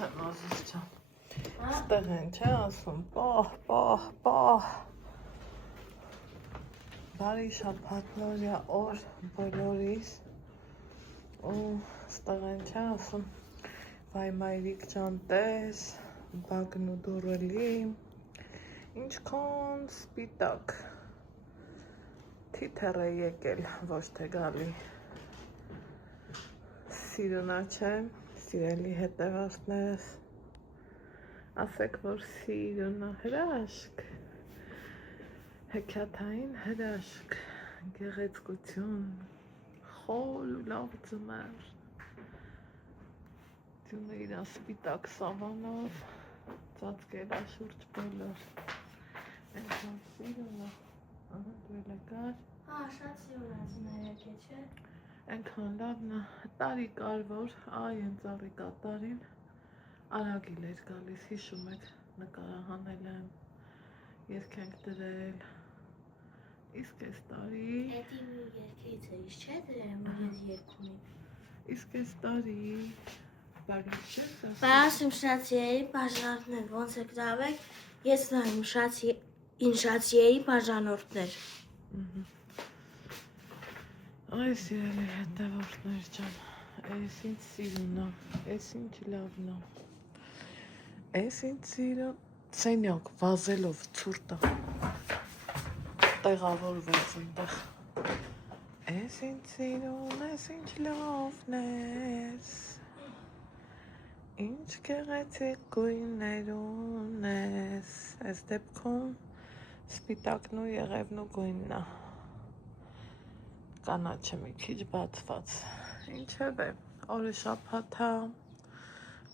չեմ ազիզ չեմ, ստեղ են չէ ասում, պահ, բարի շաբաթնորյա օր բոլորիս, ու ստեղ են չէ ասում, վայ մայրիկ ջան տես, բագն ու դուրելի, ինչքան սպիտակ, թիթեռ է եկել, ոչ թե գալի, սիրունա չէ, սիրելի հետևածներս, ասեք, որ սիրունա հրաշք, հեքիաթային հրաշք, գեղեցկություն, խոր ու լավ ձմեռ, դյունը իր սպիտակ սավանով, ծածկել շուրջ բոլոր, այնքան սիրունա, ահա դու էլ եկար, շատ սիրուն եկե չէ, այնքան լավն է, տարի կար որ, այն ծառի կատարին, արագիլ էր գալիս, հիշում եք, նկարահանել եմ, երգ ենք դրել, իսկ այս տարի Հետի մի երգից էիս չէ դրեմ, որ ես երգում եմ, իսկ այս տարի, բարի չես ասում, Պարասում շացիերի բաժանորդներ, ոնց եք դավեք, ես նայում ինշացիերի բաժանորդներ, Այ սիրելի հետևորդներ ջան, այս ինձ սիրուն է, այս ինչ լավն է, այս ինձ սիրուն, սենյակ վազելով ցուրտ է, տեղավորված այնտեղ, այս ինձ սիրուն, այս ինչ լավն ես, ինչ գեղեցիկ գույներ ունես, այս դեպքում սպիտակն ու եղևն ու գույնն է, կանաչը մի քիչ բացված, ինչև է, օրը շաբաթ է,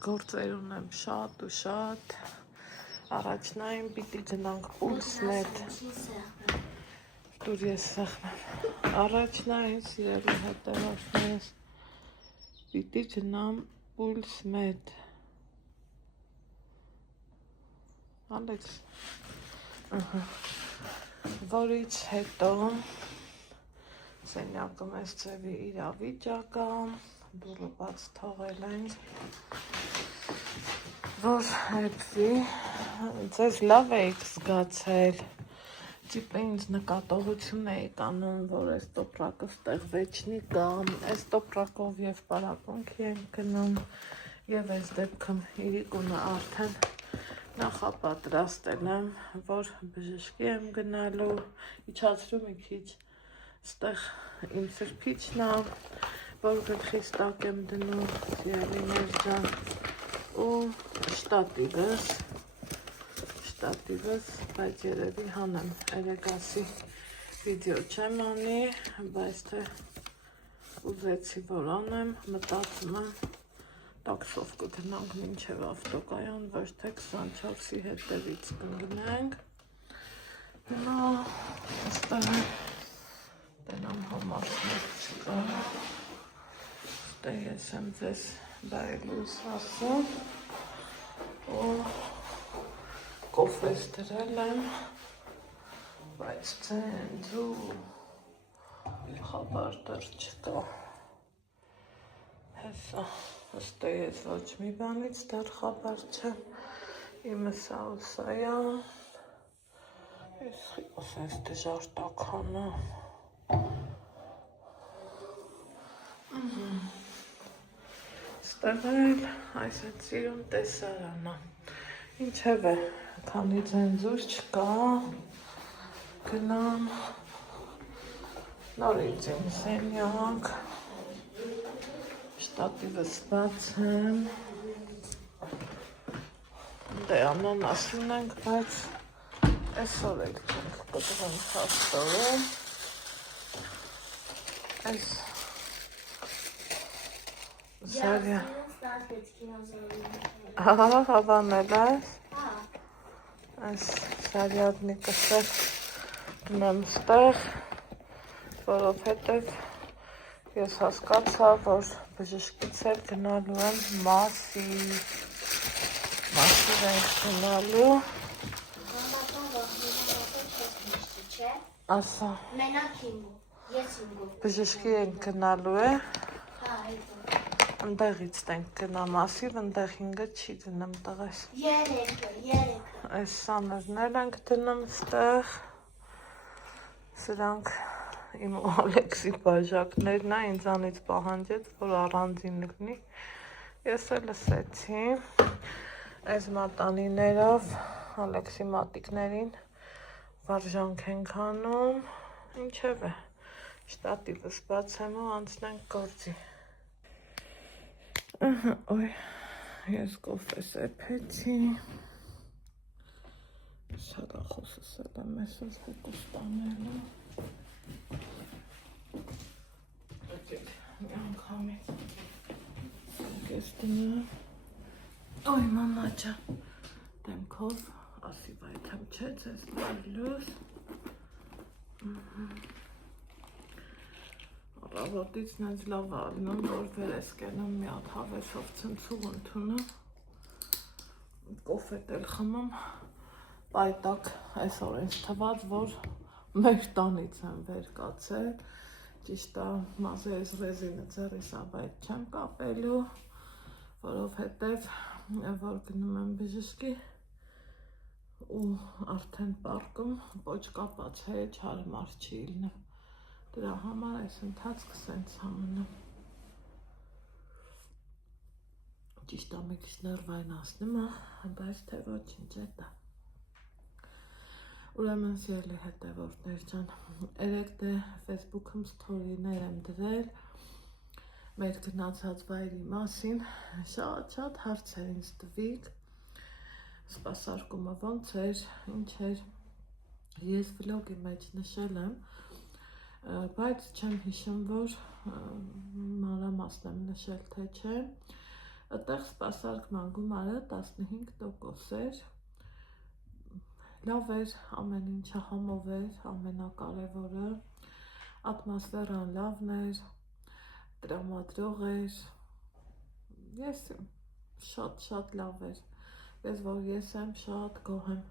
գործեր ունեմ շատ ու շատ, առաջնային պիտի գնանք պուլսնետ, դուր ես սեղմեմ, առաջնային սիրելի հետևորդներս, պիտի գնամ պուլսնետ, Ալեքս, որից հետո, սենյակը մեզ ձևի իրավիճակ է, դուռը բաց թողել ենք, որ հետվի, ձեզ լավ էիք զգացել, ճիպը ինձ նկատողություն էիք անում, որ այս տոպրակը ստեղ վեճնի կա, այս տոպրակով և պարապունքի ենք գնում, և այս դեպքում իրիկունը արդեն նախապատրաստել եմ, որ բժշկի եմ գնալու, իջացրու մի քիչ, ստեղ իմ սրբիչն է, որ գլխիս տակ եմ դնում, սիրելիներ ջան, ու շտատիվս, բայց երևի հանեմ, երեկասի վիդեո չեմ անի, բայց թե ուզեցի որ անեմ, մտածում եմ, տաքսով կգնանք մինչև ավտոկայան, ոչ թե 24-ի հետևից կգնենք, հիմա ստեղ տենամ համարսներ չկա, ստեղ ես եմ ձեզ բայլուս ասում, ու կոֆես դրել եմ, բայց ձենձու խաբար դր չկա, հեսա, ըստե ես ոչ մի բանից դար խաբար չեմ, իմը սա ու սայա, ես ասենց դժար տաքանա, ստեղ էլ այս այդ սիրուն տեսարանա, ինչև է, քանի ձենձուր չկա, գնամ, նորից իմ սենյակ, շտատիվս բացեմ, դե անանաս ունենք, բայց այսօր էլ չենք կտրենք հաստորում, այս Զարյա, հավանել ես, այս Զարյադնիկս էլ դնեմ ստեղ, որովհետև ես հասկացա, որ բժշկից էլ գնալու եմ մասիվ ենք գնալու, ասա, մենակ ինգու, ես ինգու, բժշկի ենք գնալու է, ընդեղից տենք գնամ ասիվ, ընդեղ 5-ը չի դնեմ տղես։ 3 Այս սաներներ ենք դնում ստեղ, սրանք իմ ու Ալեքսի բաժակներն է, ինձանից պահանջեց, որ առանձին լինի, ես էլ լսեցի, այս մատանիներով Ալեքսի մատիկներին վարժանք ենք անում, ինչև է, շտատիվս բացեմ ու անցնենք գործի։ Ոյ, ես կոֆես էպեցի, շատախոսս էլ եմ եսս հուկուս տանելը, մի անգամից ես դնը, ոյ մամաճա, դեմքով, ասիվ այդ եմ չէ, ձեզ լույս, Առավոտից նենց լավ ալնում, որ վեր ես կենում մի հատ հավեսով ցնցուղ ընդունում, կոֆետ էլ խմում, պայտակ այսօր ինձ թված, որ մեր տանից եմ վեր կացել, ճիշտ է մազերս ռեզինը ձեռիս ապայտ չեմ կապելու, որովհետև որ գնում եմ բժշկի ու արդեն պարկում պոչ կապած է չարմար չի լինում, դրա համար այս ընթացքը սենց համնում, ճիշտ է մի քիչ ներվայնացնում է, բայց թե ոչինչ է դա։ Ուրեմն սիրելի հետևորդներ ջան, երեկ դե Facebook-ում սթորիներ եմ դրել մեր գնացած վայրի մասին, շատ հարցեր ինձ տվիք, սպասարկումը ոնց էր, ինչ էր, ես վլոգի մեջ նշել եմ, բայց չեմ հիշում, որ մանրամասն եմ նշել, թե չէ, այդտեղ սպասարկման գումարը 15% էր, լավ էր, ամեն ինչը համով էր, ամենակարևորը, ատմոսֆերան լավն էր, տրամադրող էր, ես շատ լավ էր, ես որ ես եմ շատ գոհ եմ,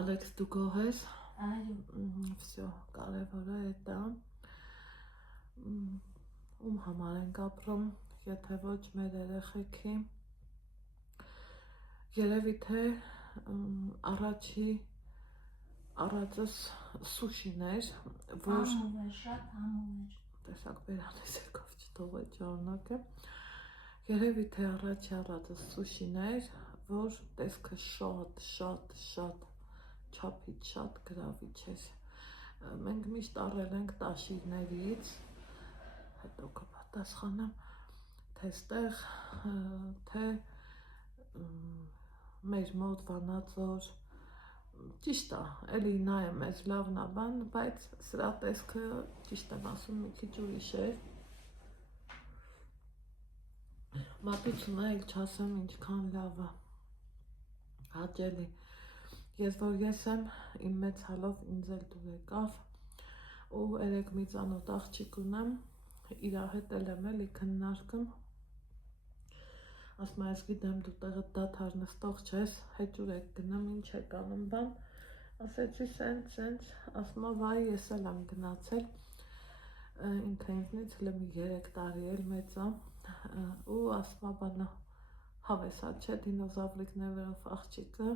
Ալեքս դու գոհ ես, վսյո, կարևորը է դա, ում համար ենք ապրում, եթե ոչ մեր երեխեքի, երևի թե առաջս սուշին էր, որ շատ համով էր, տեսակ բերանես եկով չթողեց ճարունակը, երևի թե առաջս սուշին էր, որ տեսքը շատ չափից շատ գրավիչ էր, մենք միշտ առել ենք տաշիրներից, հետո կպատասխանեմ, թե ստեղ, թե մեր մոտ Վանաձոր, ճիշտ է, էլի նայեմ ես լավն է բան, բայց սրա տեսքը ճիշտ եմ ասում մի քիչ ուրիշ էր, մատուցումը էլ չասեմ ինչքան լավ է, հաճելի, ես որ ես եմ, իմ մեծ հալով ինձ էլ դուր եկավ, ու երեկ մի ծանոթ աղջիկ ունեմ, իրա հետ էլ եմ էլի քննարկում, ասում ես գիտեմ դու տեղդ դադար նստող չես, հեճուր եք գնում, ինչ եք անում բան, ասեցի սենց, ասում վայ ես էլ եմ գնացել, ինքը ինձնից հլը մի 3 տարի էլ մեծ է, ու ասում բանա հավեսա չէ դինոզավրիկներով աղջիկը,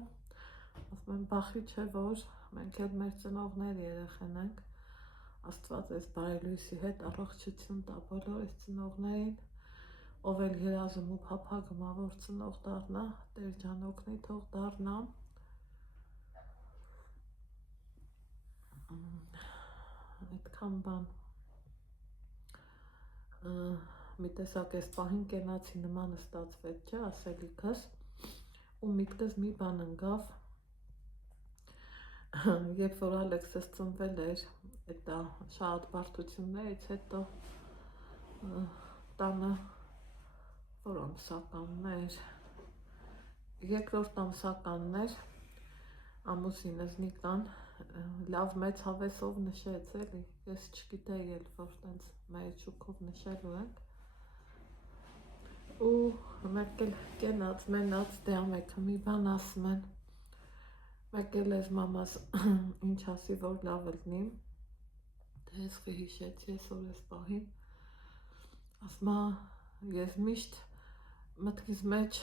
ասում եմ բախի չէ որ մենք էլ մեր ծնողների երեխեն ենք, Աստված ես բարելույսի հետ առողջություն տա բոլոր այս ծնողներին, ով էլ երազում ու փափագում ա որ ծնող դառնա, Տեր ջան օգնի թող դառնա, այդքան բան, մի տեսակ ես պահին կենացի նմանը ստացվեց չէ ասելիքս, ու միտքս մի բան ընկավ, երբ որ Ալեքսս ծնվել էր, դա շատ բարդություններից հետո տանը որ ամսականն էր, երկրորդ ամսականն էր, ամուսինս Նիկան լավ մեծ հավեսով նշեց էլի, ես չգիտեի էլ որ տենց մեր շուքով նշելու ենք, ու մեկ էլ կենաց մենաց դե ամեքը մի բան ասում են, մեկ էլ ես մամաս ինչ ասի որ լավ լինի, դե ես հիշեցի այսօր ես պահին, ասմա ես միշտ մտքիս մեջ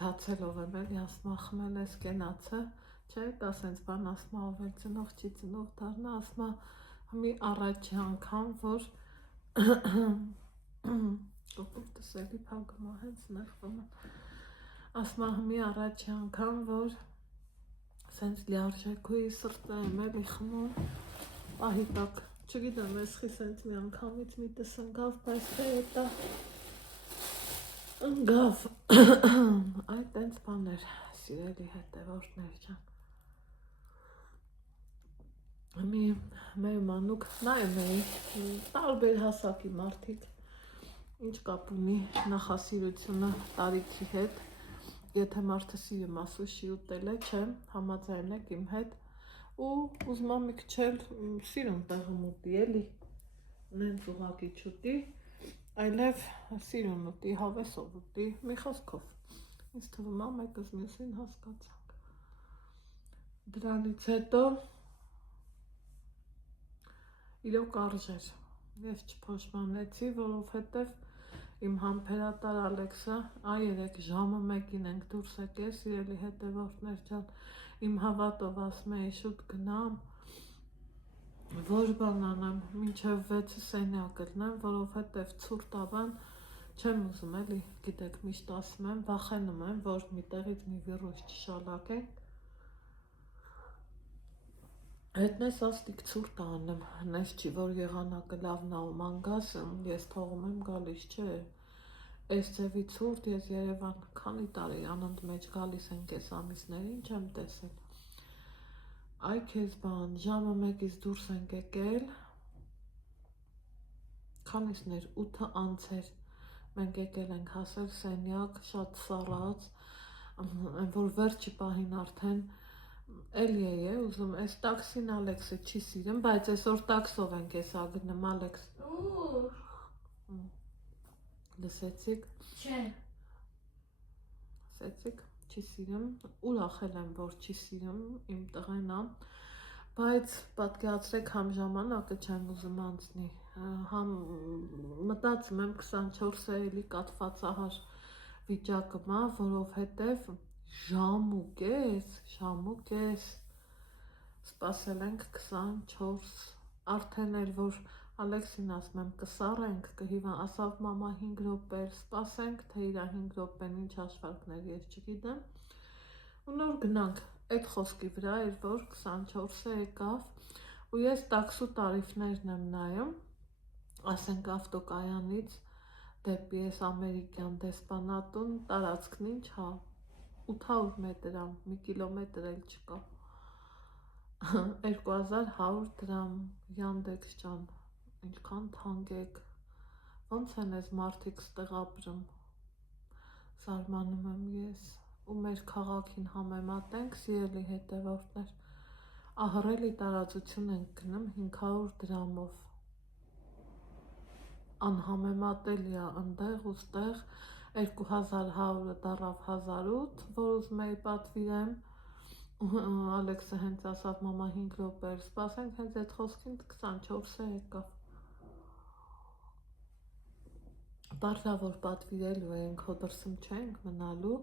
լացելով եմ էլի ասմա խմել ես կենացը չէ կա սենց բան ասմա ով էլ ծնող չի ծնող դառնա ասմա մի առաջի անգամ որ կոպուտս էլի փակում հենց նեղվում ասմա մի առաջի անգամ որ սենց լիարժեքույի սրտը եմ էլի խմում պահի տակ չգիտեմ էսխի սենց մի անգամից միտս ընկավ բայց թե էտա ընկավ այդ տենց բաներ սիրելի հետևորդներ ջան մի մեր մանուկ նայում էի տարբեր հասակի մարդիկ ինչ կապ ունի նախասիրությունը տարիքի հետ եթե մարդը սիրում ասուշի ուտել է չէ համաձայն եք իմ հետ ու ուզում եմ մի քիչ էլ սիրուն տեղում ուտի էլի նենց ուղղակի չուտի այլև սիրուն ուտի հավեսով ուտի մի խոսքով ինձ թվում է մեկս մյուսին հասկացանք դրանից հետո իրոք արժեր ես չփոշմանեցի որովհետև իմ համբերատար Ալեքսը երեք ժամը 1-ին ենք դուրս եկել սիրելի հետևորդներ ջան իմ հավատով ասում էի շուտ գնամ որ բան անեմ մինչև 6 սենյակ ելնեմ որովհետև ցուրտ ավան չեմ ուզում էլի գիտեք միշտ ասում եմ վախենում եմ որ մի տեղից մի վիրուս չշալակենք հետնես աստիկ ցուրտ անեմ նես չի որ եղանակը լավն ա ու մանգաս ես թողում եմ գալիս չէ այս ձևի ցուրտ ես Երևան քանի տարի անընդ մեջ գալիս ենք այս ամիսներին չեմ տեսել այ քեզ բան ժամը 1-ից դուրս ենք եկել քանիսն էր 8 անցեր մենք եկել ենք հասել սենյակ շատ սառած այն որ վերջի պահին արդեն էլի է ուզում այս տաքսին Ալեքսը չի սիրում բայց այսօր տաքսով ենք էս ագնում Ալեքս լսեցիք չէ լսեցիք չի սիրում ուրախել եմ որ չի սիրում իմ տղենա բայց պատկերացրեք համ ժամանակը չեմ ուզում անցնի համ մտածում եմ 24-ը էլի կաթվածահար վիճակը մա որովհետև ժամ ու կես սպասել ենք 24 արդեն էլ որ Ալեքսին ասում եմ կսառենք կհիվա ասավ մամա 5 րոպե սպասենք թե իրա 5 րոպեն ինչ հաշվարկներ ես չգիտեմ ու նոր գնանք այդ խոսքի վրա էր որ 24-ը եկավ ու ես տաքսու տարիֆներն եմ նայում ասենք ավտոկայանից դեպի այս ամերիկյան դեսպանատուն տարածքն ինչ հա 800 մետր ամ մի կիլոմետր էլ չկա 2100 դրամ Yandex ջան ինչքան թանկ եք ոնց են այս մարդիկ ստեղ ապրում զարմանում եմ ես ու մեր քաղաքին համեմատենք սիրելի հետևորդներ ահռելի տարածություն ենք գնում 500 դրամով անհամեմատելի է ընդեղ ու ստեղ 2100-ը դառավ 1008 որ ուզում էի պատվիրեմ Ալեքսը հենց ասավ մամա 5 րոպե սպասենք հենց այդ խոսքին 24-ը եկավ Բարդա որ պատվիրելու ենք հոդրսում չենք մնալու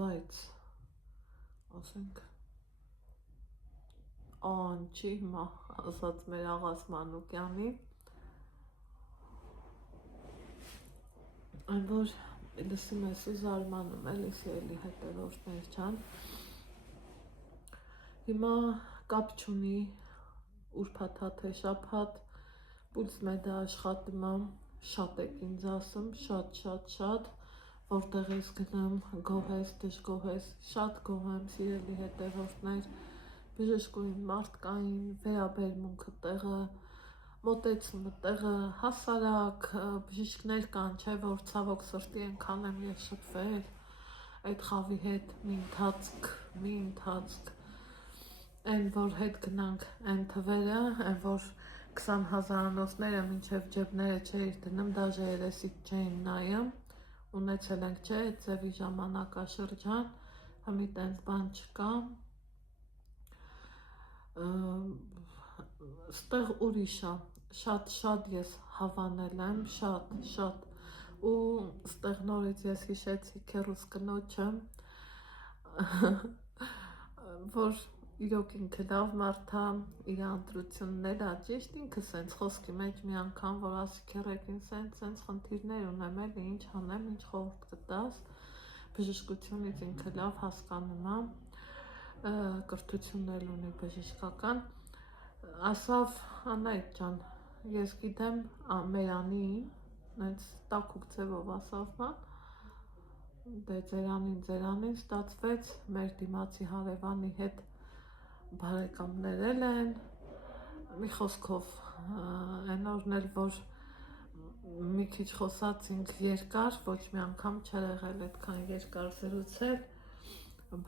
բայց ասենք անչի հիմա ասած մեր աղաս Մանուկյանի այն որ լսում ես ու զարմանում էլի սիրելի հետևորդներ ջան հիմա կապ չունի ուրբաթ թե շաբաթ պուլս մեդա աշխատում եմ շատ եք ինձ ասում շատ որտեղ ես գնում գոհես դժգոհես շատ գոհ եմ սիրելի հետևորդներ բժշկուհին մարդկային վերաբերմունքը տեղը մոտեցումը տեղը հասարակ բժիշկներ կան չէ որ ցավոք սրտի ենքան եմ ես շփվել այդ խավի հետ մի ընթացք այն որ հետ գնանք այն թվերը այն որ 20,000-անոցները մինչև ջեբները չէիր դնում դաժե երեսիդ չէին նայում ունեցել ենք չէ այդ ձևի ժամանակաշրջան համի տենց բան չկա ստեղ ուրիշ է շատ ես հավանել եմ, շատ ու ստեղ նորից ես հիշեցի քեռուս կնոջը, որ իրոք ինքը լավ մարդ է, իր ընտրությունները ճիշտ ինքը սենց խոսքի մեջ մի անգամ որ ասի քեռեկին սենց խնդիրներ ունեմ էլ ինչ անեմ, ինչ խորհուրդ կտաս, բժշկությունից ինքը լավ հասկանում է, կրթություններ ունի բժշկական, ասավ Անահիտ ջան, ես գիտեմ Մերանի, նենց տաքուկ ձևով ասավ դե ձերանին ստացվեց մեր դիմացի հարևանի հետ բարեկամներ են, մի խոսքով այն օրն էլ որ մի քիչ խոսացինք երկար, ոչ մի անգամ չէր եղել այդքան երկար զրուցել,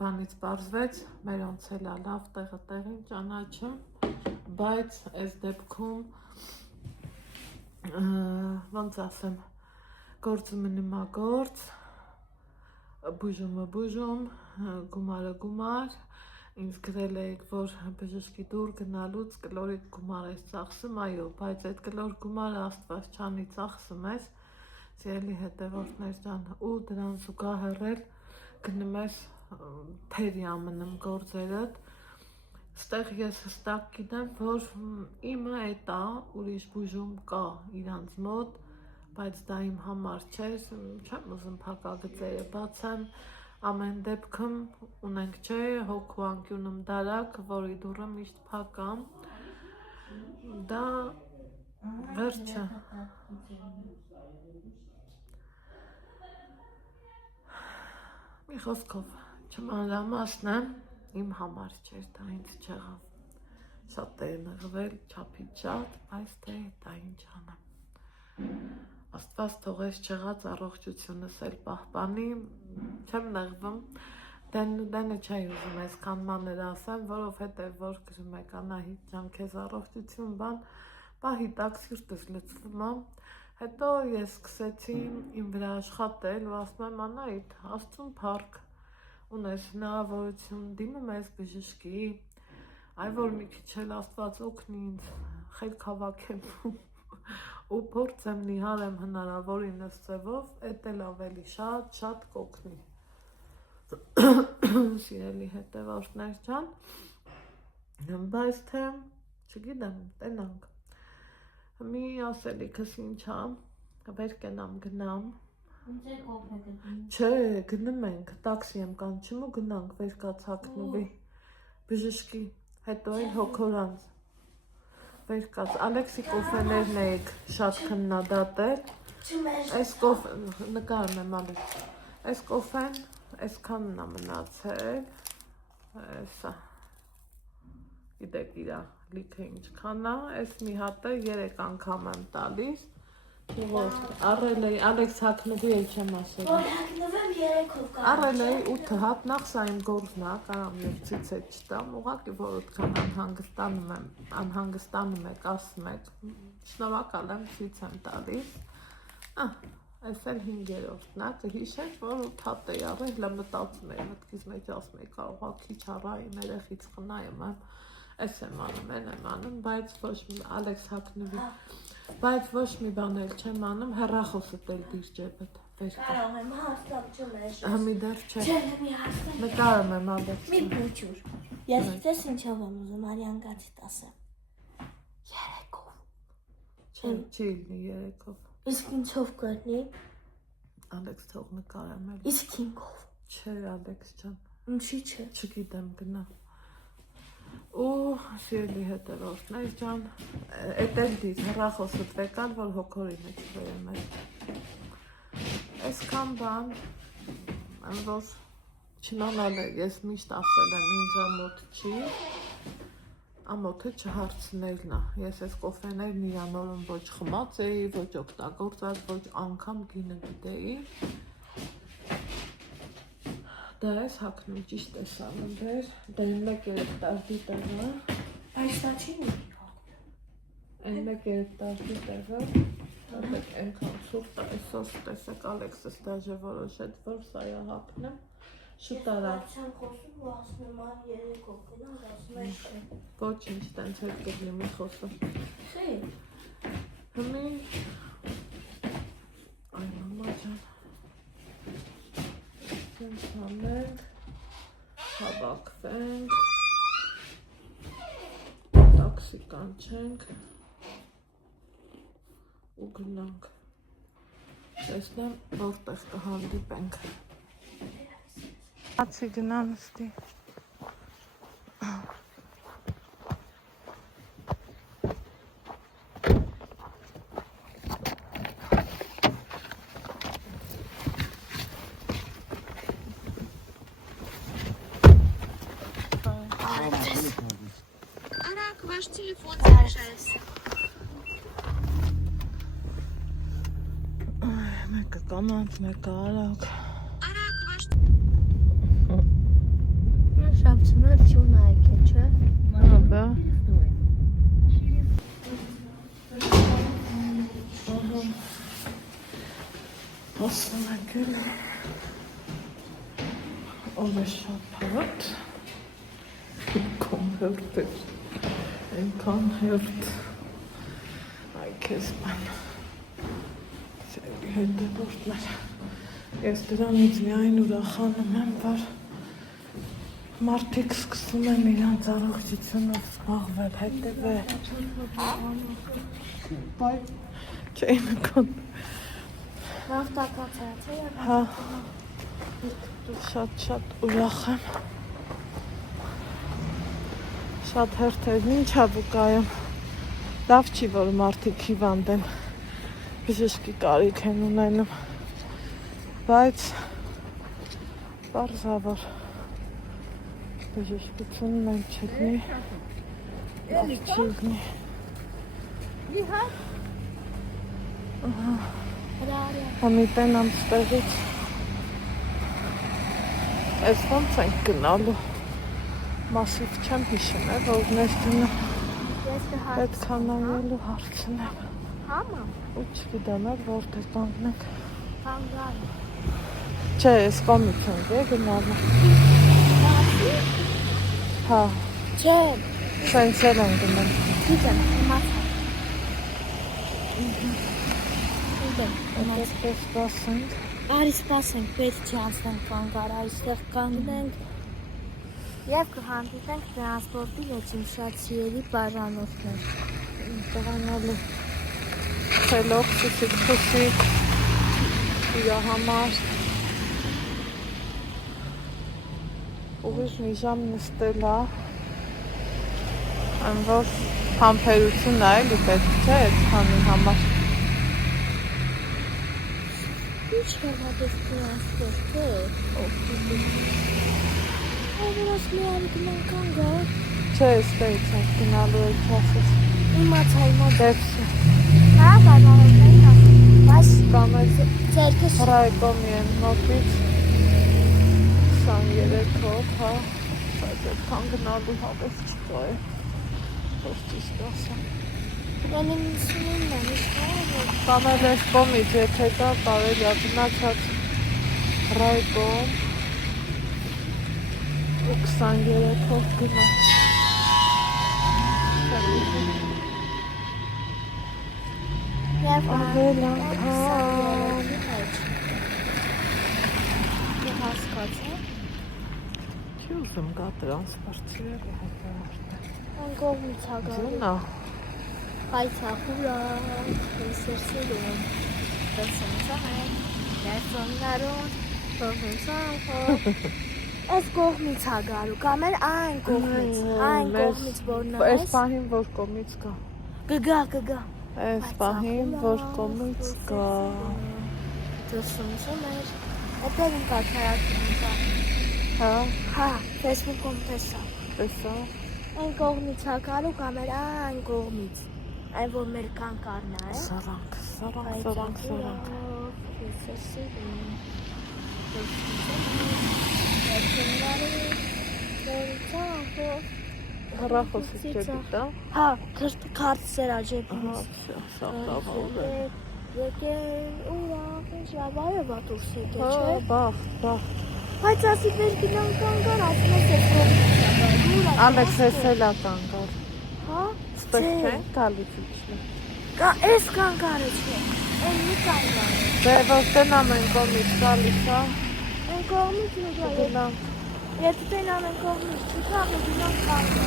բանից պարզվեց, մերոնց էլ է լավ տեղը տեղին ճանաչում, բայց այս դեպքում ոնց ասեմ, գործը մնում է գործ, բուժումը բուժում, գումարը, ինձ գրել էիք, որ բժշկի դուր գնալուց կլորիկ գումար ես ծախսում, այո, բայց այդ կլոր գումարը Աստված չանի ծախսում ես, սիրելի հետևորդներ ջան, ու դրան զուգահեռել գնում ես թերի ամնում գործերդ, ստեղ ես հստակ գիտեմ, որ իմը էտ է, ուրիշ բուժում կա իրանց մոտ, բայց դա իմ համար չէ, չեմ ուզում փակագծերը բացեմ, ամեն դեպքում ունենք չէ, հոգու անկյունում դարակ, որի դուռը միշտ փակ է, դա վերջը, մի խոսքով չմանրամասնեմ, իմ համար չէր, դա ինձ չեղավ, շատ է նեղվել, չափից շատ, բայց թե դա ինչ անեմ, Աստված թողես չեղած առողջությունս էլ պահպանի, չեմ նեղվում, դենը չի ուզում այսքան մանր ասեմ, որովհետև որ գրում եք Անահիտ ջան, քեզ առողջություն բան, պահի տակ սիրտս լցվում է, հետո ես սկսեցի իմ վրա աշխատել ու ասում եմ Անահիտ, Աստծուն փառք, ունես հնարավորություն, դիմում ես բժշկի, այ որ մի քիչ էլ Աստված օգնի ինձ, խելք հավաքեմ ու փորձեմ նիհարեմ հնարավորինս ձևով, էդ էլ ավելի շատ կօգնի, սիրելի հետևորդներ ջան, բայց թե, չգիտեմ, տենանք, մի ասելիքս ինչ է, վեր կենամ գնամ, չէ, գնում ենք, տաքսի եմ կանչում ու գնանք, վեր կա ցակնուվի, բժշկի, հետո էլ հոգորանց, վեր կաց, Ալեքսի կոֆեներն էիք շատ քննադատել, այս նկարում եմ Ալեքս, այս կոֆեն, այսքանն է մնացել, էսա, գիտեք իրա լիքը ինչքան է, այս մի հատը 3 անգամ եմ տալիս, առել էի, Ալեքս հակնվի էլ չեմ ասել, որ հակնվեմ 3-ով կա, առել էի 8 հատ, նախ սա իմ գործն է, կարամ և ցիցետ չտամ, ուղղակի որ ոտքան անհանգստանում եք, ասում եք, շնորհակալ եմ, ցույց եմ տալիս, այս էլ 5-րդն է, կհիշեք, որ 8 հատ էի առել, հլը մտածում էի, մտքիս մեջ ասում էի, կարող է քիչ առա, իմ երեխից խնայեմ, այս եմ անում, բայց ոչ մի Ալեքս հակնվի, բայց ոչ մի բան էլ չեմ անում, հեռախոսդ էլ դիր ջեբդ, վեր կա, կարող եմ հաստատ չմեշ, հմի դեր չէ, չէ, մի հաստատ, նկարում եմ Ալեքս, մի փուչուր, ես դես ինչով եմ ուզում, արյան գացի տասեմ, 3-ով, չի լինի 3-ով, իսկ ինչով կրնի, Ալեքս թող նկարեմ էլ, իսկ 5-ով, չէ Ալեքս ջան, ինչի չէ, չգիտեմ գնա, ու սիրելի հետևորդներ ջան, էդ էլ դիր, հեռախոսդ վեկան, որ հոգորին է չվերեմ էլ, այսքան բան, որ չնանալ է, ես միշտ ասել եմ ինձ ամոթ չի, ամոթը չհարցնելն է, ես ես կոֆեներն իրանորում ոչ խմած էի, ոչ օգտագործած, ոչ անգամ գինը գիտեի, դա ես հակնում ճիշտ ես անում դեր, դա իմ մեկ երեկ տարդի տեղը, այս դա չի մի այն մեկ երեկ տարդի տեղը, դատեք ենքան ծուրտ է, այսօր տեսեք Ալեքսս դաժե որոշեց, որ սա է հակնեմ, շուտ արա, ես եմ խոսում ու ասում եմ 3-ով գնանք, ասում եմ չէ, ոչ ինչ տենց հետ կգնի մի խոսը, խի, Հմի այ մամա ջան Սենց անենք Հավաքվենք Տաքսի կանչենք ու գնանք տեսնեմ որտեղ կհանդիպենք Ացի գնան ուստի Արագ, վаш телефон заряжается. Մեկը կանանց, մեկը արագ Արագ, վаш Շապցնալ չունա եկե, չէ? Ահա Ասում եք էլ Ով է շաբաթ Ինքան հերտ էր Ինքան հերտ Այ կեզ բան Սերի հետևորդներ Ես դրանից միայն ուրախանում եմ, որ մարդիկ սկսում են իրանց առողջությունով զբաղվել, հետևել Չէի նկան Լավ տակացած է Հա Շատ ուրախ եմ Շատ հերթերն ինչ ա վկայում Լավ չի, որ մարդիկ հիվանդ են Բժշկի կարիք են ունենում Բայց Պարզավոր Բժշկությունն են չլնի Լավ չի լնի Համիտեն ամստեղից Ես ոնց ենք գնալու Մասիվ չեմ հիշում է, որ ներդինը պետք է նայելու հարցնեմ Համա, ու չգիտեմ էլ որտեղ կանգնենք կանգան Չէ, ես կոմից ենք է գնալու Հա, Չէ, սենց էլ են գնել գիտեմ, իմացա Այդպես սպասենք Արի սպասենք, պետք չի անցնենք կանգար, այստեղ կանգնենք Եվ կհանդիպենք տրանսպորտի մեջ իմ շատ սիրելի բաժանորդներ Տղանալու Խելոք, սուսիկ Իրա համար Ուղիղ մի ժամ նստել է Այն որ համբերություն է էլի պետք չէ այդ քանի համար Ինչ հեղատես տրանսպորտ է Որս մի արի գնան կանգար Չէ, ստեից ենք գնալու այդ չասես Իմացա իմոտ Դեպսը Հա, բաժանորդներին ասում Բայց Կամ այս ձերքս հրայկոմի են մոտից 23-ով, հա Բայց այդքան գնալու հավես չկա է Որ ճիշտ ասեմ Յանի 59-ն է, Կամ էլ այս կոմից եթե կա կարելի է գնացած հրայկոմ ու 23-ով գնա Եվ Ավել անգամ Եվ հասկաց է Չի ուզում գա տրանսպորտիերի հետևորդներ Անկողմից հագարու Զունա Հայցախուրա Հեսերսերում Դրսնցահեն Ներսոննարուն Թողնցախով Այս կողմից հագարու կամ էլ այն կողմից որ նայես Այս պահին որ կոմից կա Կգա Այս պահին որ կոմից կա Դրսնցում էր Էտեր իմ կաթարակում կա Հա, Facebook-ում տեսա Տեսա Այն կողմից հագարու կամ էլ այն կողմից Այն որ մեր կանկարն է Սարանք Հեսերսերում Հռախոսից չգիտա Հա, քարտսեր աջեպինից Սաղտավով է Եկել ուրախ շաբայովա դուրս եկել Հա, չէ բաղ Բայց ասի մեր գնան կանգար ասում ես ես կողմից շաբայով Ալեքս ես էլ ա կանգար Հա, Ստեղ չենք գալիս իչնի Էս կանգարը չէ։ Այն մի կանգարը։ Դե որտեն ամեն կողմից գալիս է։ Այն կողմից նույնա։ Եթե տեն ամեն կողմից չկա, մեկինան կանգա։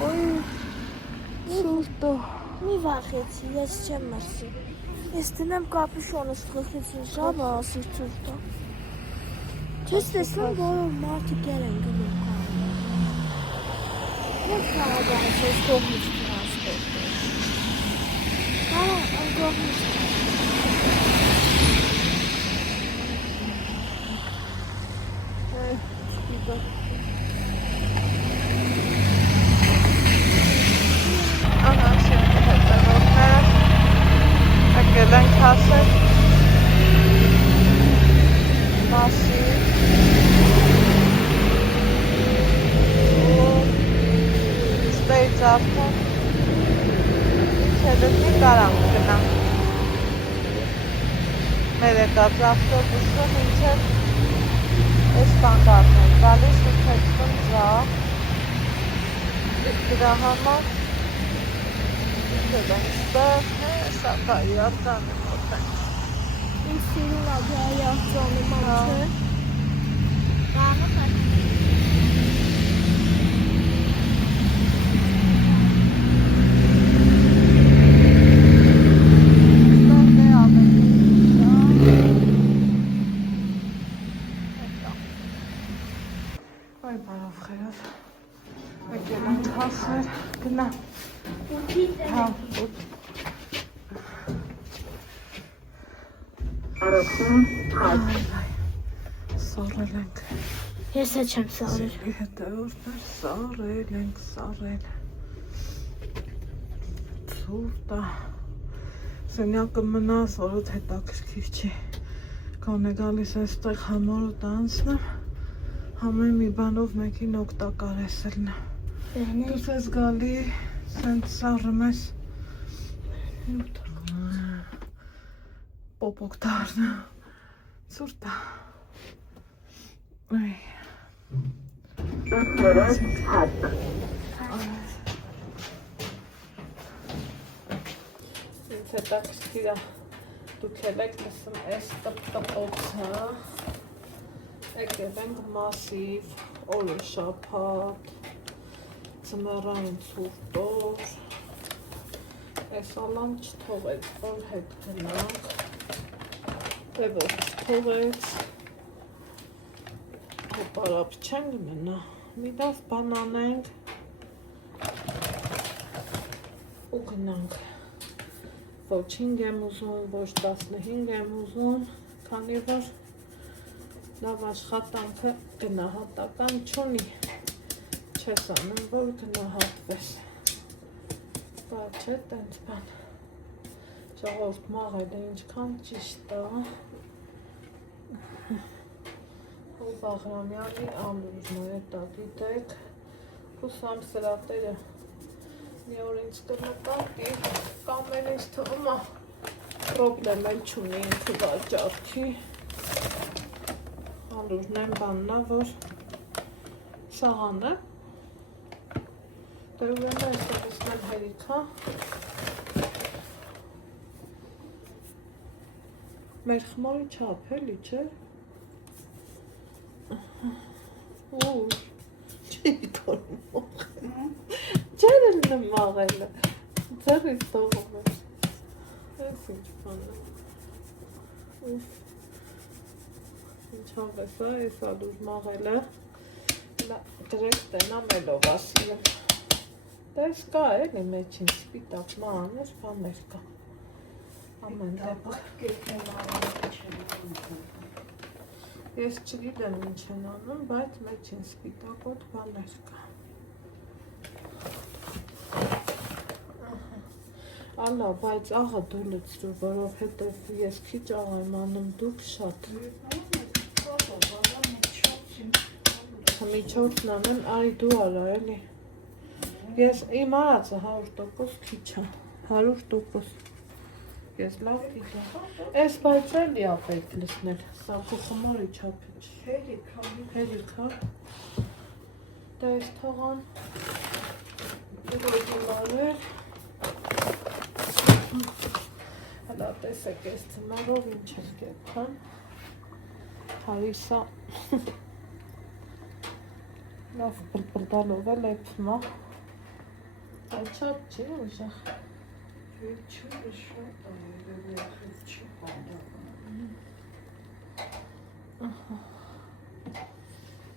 Ոյ, սուրտո։ Մի վախեցի, ես չեմ մրսի։ Ես տնեմ կապուշոնս խխեցին ժաբը ասի ծուրտա։ Չես տեսնում, որով մարդիկեր են գնում կանգա։ Ոնց կարագանս ես կողմից տրանսպորտը։ Կարա, այն կողմից Ահա, շենքի հետևորդները եկել են քասել մասի ստեյց արդեն ինչելուքի կարանք գնանք մեր եկած ավտոբուսը մինչև այս կանգառն են գալիս ու թեքստում ձախ դրա համար Դեն ստեղ սակա Իորդանը մոտեն Ինձ սիրուն ագյայի աղծանը մանչը Բաղը պատ Այ բարով խերով եկել ենք հասել գնա Հա, ուտ Սարել ենք Ես է չեմ սարել Սիրի հետևորդներ սարել ենք սարել Սուրտա Սենյակը մնաս, որոդ հետաքրքիր չի Կանե գալիս այստեղ համարոտ անցնեմ Համեն մի բանով մեկին օգտակար ես ելնա Դուս ես գալի Սենց սարում ես Պոպոկ դարնա Սուրտա Այ Ինձ հետաքրքիր է Դուք էլ եք լսում այս տպտպոցը Եկել ենք մասիվ օրը շաբաթ Ձմեռային ցուրտով Այս ալամ չթողեց, որ հետ գնանք Դե որ չթողեց Հոպարապ չենք մնա Մի դավ բան անենք ու գնանք Ոչ 5 եմ ուզում, ոչ 15 եմ ուզում Քանի որ լավ աշխատանքը գնահատական չունի Չես անում, որ գնահատվես Բա չէ տենց բան Ժողովուրդ մաղել է ինչքան ճիշտ է Ու Բաղրամյանի ամրուժն է դա դիտեք Հուսամ սրատերը մի օր ինձ կնկատի Կամ էլ ինձ թվում է պրոբլեմ էլ չունի ինքը վաճառքի Ամրուժն են բանն է, որ սաղան է Դե ուրեմն այստեղ իսմեն հերիք հա Մեր խմարի չապ էլի չէ Ուր Չի տորում մողել Չեր էլ նմաղելը Ձերից տողում էր Ես ինչ բան է Ինչով ես այս ալուր մաղելը Գրեք տենամ էլով ասիլը Դες կա էլի մեջին սպիտակ մանր բաներ կա Ամեն դեպք Ես չգիտեմ ինչ են անում, բայց մեջին սպիտակոտ բաներ կա Ալա, բայց աղը դու լծրու, որովհետև ես քիչ աղ եմ անում, դուք շատ Միջոցն անեմ, այ դու արա էլի Ես իմ արածը 100% քիչ է, 100% Ես լավ գիտեմ Ես բայց էլի ապետ լսնել, սա քո խմարի չափի Հերիքա Դա ես թողան Ուղղի մարել Հələ տեսեք այս ծմարով ինչ են կեպքան, հարիսա լավ բրդալով էլ էպսմա, այլ չատ չի ուժախ։ Չուրը շատ այրել է, չի բանդակում։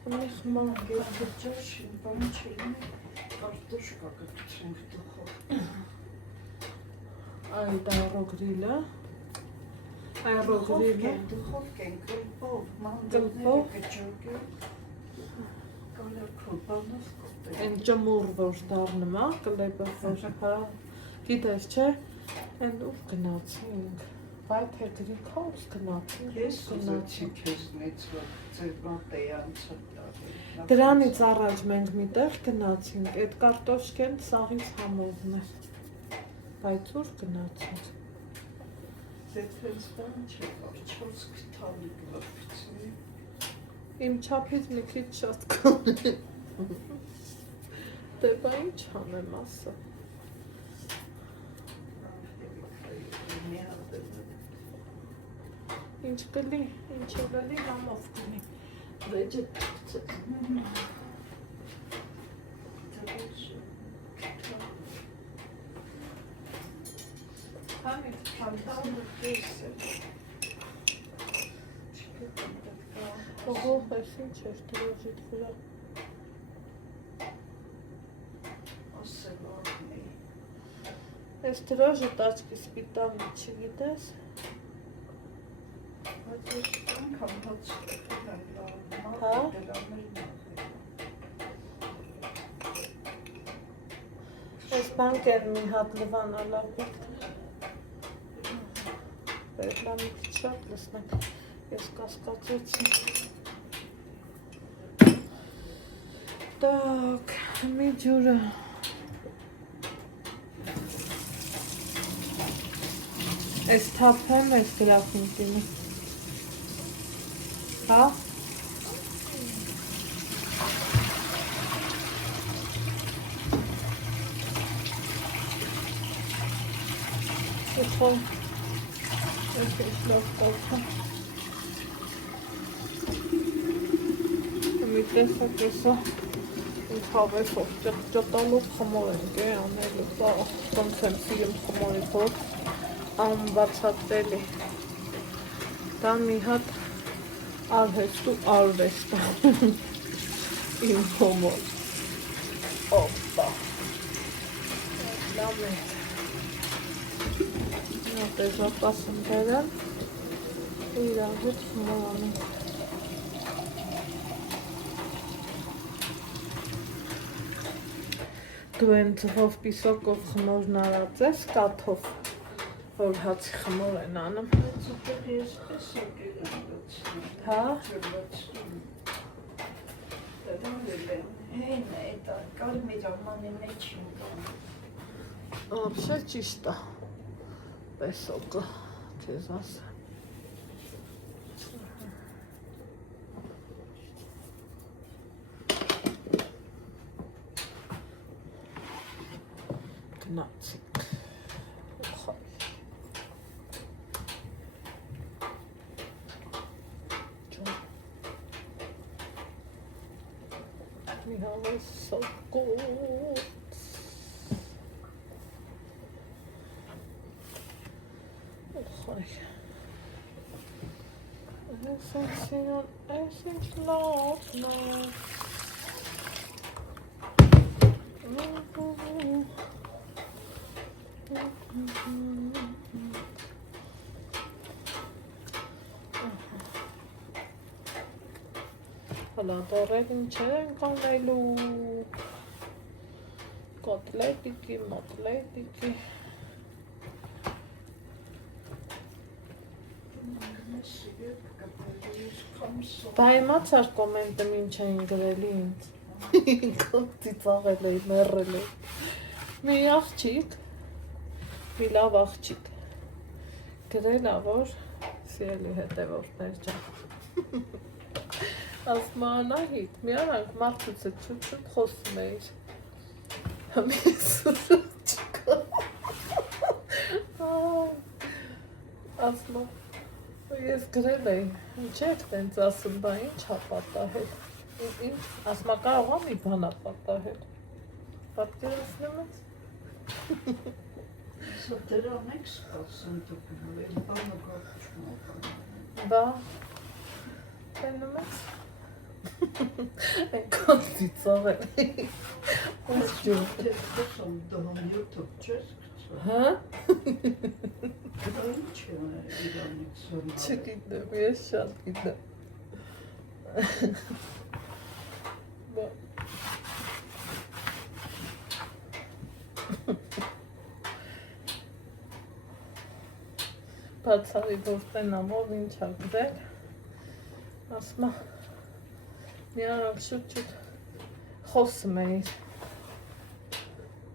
Ունի խմա Գերջաշ, բան չելին է, կարտոշկա կտուցենք դուխով։ Այ դա ռոգրիլը, այ ռոգրիլը, Դուխով կեն կլպով, Կլպով? կջոգը, կալար կլպանով կոտել։ են ճմուր որ դառնում է, կլեպը որ հա, գիտես չէ, են ուր գնացինք, վայթ հետրիքով գնացինք, Ես ուզեցի քեզնից, որ ձեր մոտ է անցել տարի։ Դրանից առաջ մենք մի տեղ գնացինք, այդ կարտոշկեն սաղից համովն է, բայց ուր գնացինք։ Ձեթենց բան չէ, որ 4 կտալի գլոպիցի։ Իմ չափից մի քիչ շատ կան։ Դե բա ինչ անեմ ասա։ Ինչ կլի, ինչ կլի, համով կլի։ Վեջը տկցը։ Համիտ պանտան ու կես է։ Ողով ես ինչ էր դրոժիտ վրա։ Ես դրոժը տաճկի սպիտավի չգիտես։ Ես բանկեր մի հատ լվան ալապիտ։ Վերլամի քիչ շատ լսնեք, ես կասկածեցի։ Так, մի ջուրը։ Ես թափեմ ես գրաֆինկինը։ Հա? Ехал. Это лёг колка. Միտեսա կեսա ինձ հավեսով ճտալով խմոր ենք է անելու, դա ոնց եմ սիրում խմորի փոք, անբացատրելի, դա մի հատ արհեստ ու արվեստ իմ հոմոր, օպա, լավ է, նա տեզապաս եմ բերել, իրա հետ խմոր անենք, դու են ձվով պիսոկով խմորն արած ես կաթով, որ հացի խմոր են անում։ Հա? Вообще чисто. Песока. Чезас. Гнацик. Michał is so good. Essential love now. Հլա դորերին չեն կանելու կոտլետիկի, մոտլետիկի Դա իմացար կոմենտը ինչ էին գրելի ինձ Կոտի ծաղել էի, մերրել էի Մի աղջիկ, մի լավ աղջիկ գրել ա, որ սիրելի հետևորդներ ջան Ասում Անահիտ, մի արանք մարդուց է չուտ խոսում էիր Համի սուրը չկա ասում ես գրել էի, ինչ եք տենց ասում, բա ինչ ա պատահել, ինչ, ասում կարող ա մի բան ա պատահել, պատկերացնում ես? Սա դրան եք սպասում դուք նորել, բանը գողջում ա։ Բա, տենում ես? Են կոնցիցով են։ Ոնց ջում։ Դեսում դոհան YouTube չես կծում։ Հա? Դա ինչ է իրանից սորմա։ Չգիտեմ, ես շատ գիտեմ։ Բա։ Բացարի որ տենամով ինչ ա գրել, ասում ա, մի արանք շուտ խոսում էիր,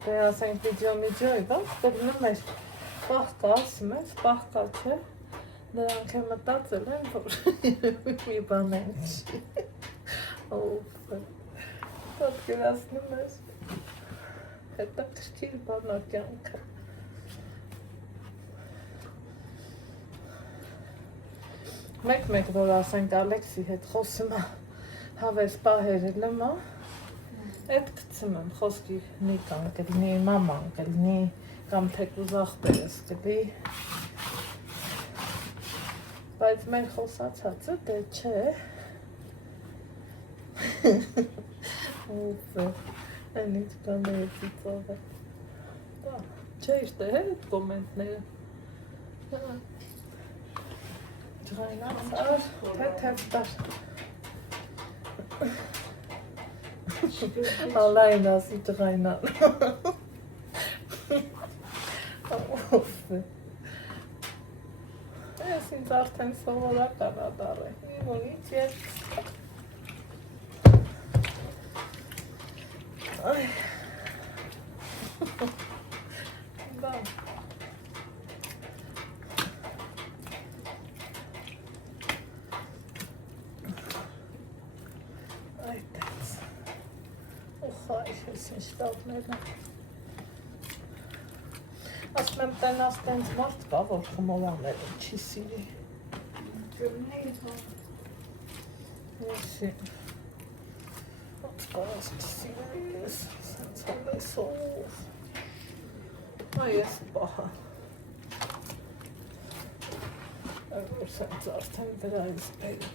դե ասենք վիդեո-միդեոյ, բայց դրնում էր, պահկա ասում ես, պահկա չէ, նրանք է մտածել են, որ մի բան են չի, պատկերացնում ես, հետա կրկիր բանակյանքը, մեկ որ ասենք Ալեքսի հետ խոսում ա, հավես պահերը լմա, էդ կցում եմ խոսքի նիկան կլինի, մաման կլինի, կամ թեկուզ աղբերս կլի, բայց մեր խոսացածը դե չէ, ուվ է, են ինչ կաները ծիծով է, չէ իշտե հետ կոմենտները, Ջղայնացար, թեթև տար, Ալայն ասի ջղայնան, ես ինձ արդեն սովորական ադար է, իմ ես, դա, ես ինչ տակներն է, ասում եմ տենաս տենց մարդ կա, որ խմորաները չի սիրի, եսի, ոնց կարաս չսիրի ես, սենց հալեսով, ես պահա, որ սենց արդեն վրայից բերի,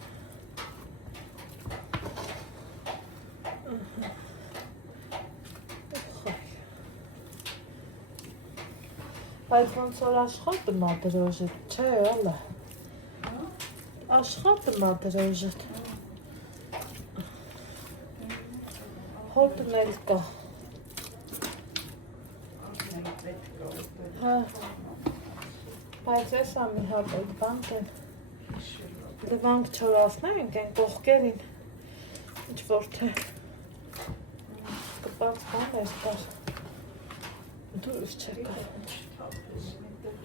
Բայց ոնց որ աշխատում ա դրոժիտ, չէ, ալա, աշխատում ա դրոժիտ, հոտն էլ կա, բայց ես ամի հատ այդ բանք են, դվանք չորասնենք են կողքերին, ինչ որ թե, կպած բան ես կար, դուրս չեկա,